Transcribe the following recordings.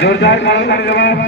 जोरदार ताली जवाब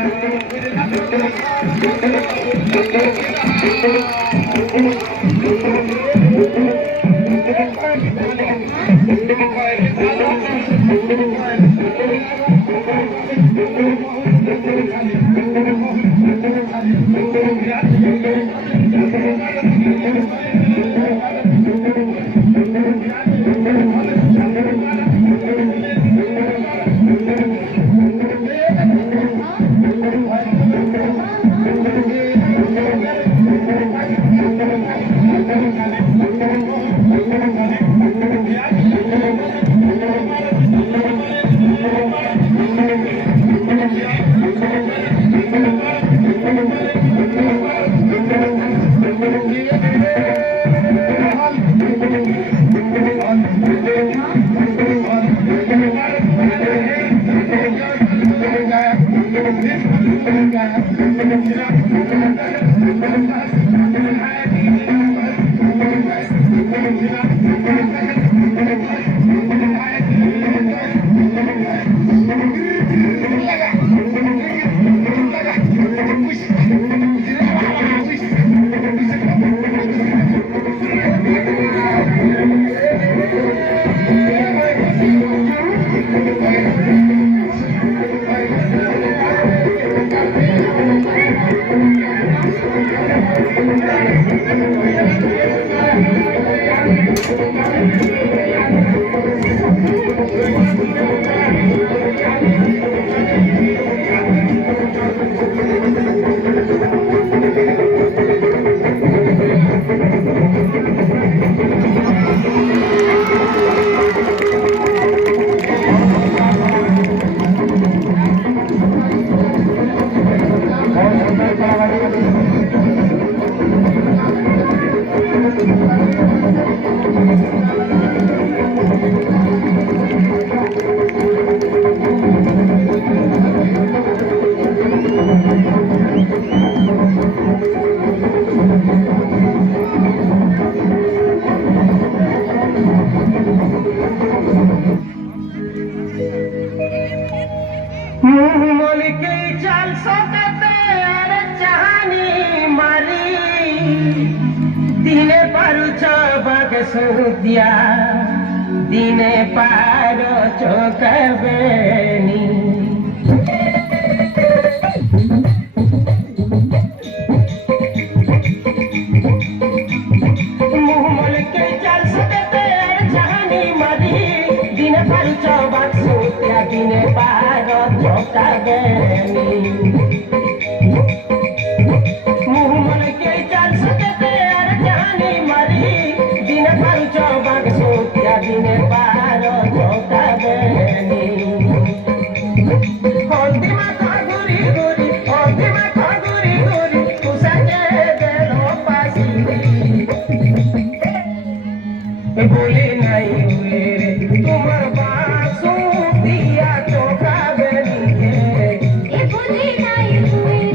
सुदिया दिने पारो चोकबेनी मुहमल के चल सकते जहानी मरी दिने पारो चौबक सुदिया दिने पारो चोकबेनी मुहमल के चल सकते जहानी मरी दिन भर चौबक सोतिया दिन पारो चौकाबेनी होती माथा गुरी गुरी होती माथा गुरी गुरी तुसा के देलो पासी बोले नहीं हुए रे तुम्हार बासु दिया चौकाबेनी के बोले नहीं हुए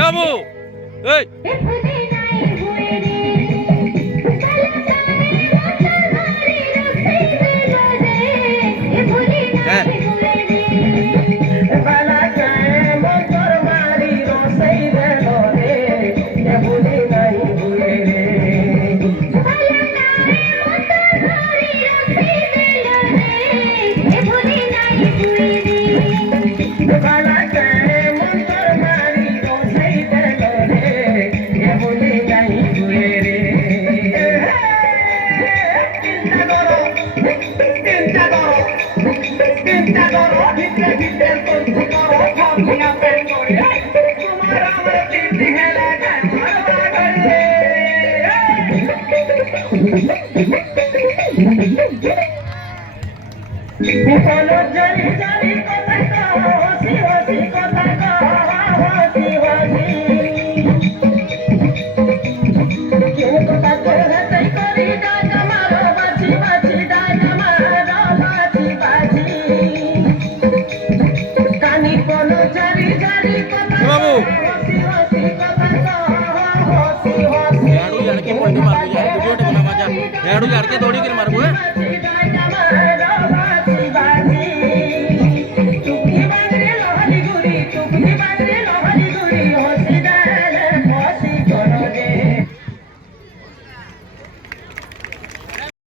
বাবু এই হ্যাঁ জানি জানি কথা হসি হসি কথা হসি হসি কেউ কথা করে তাই করি ডাক আমার বাছি বাছি ডাক আমার বাছি বাছি কানি কোন জানি জানি কথা বাবু হসি হসি কথা হসি হসি याडू याडके पलटी मारबो यार वीडियो टे बना मजा याडू याडके दौड़ी कर मारबो है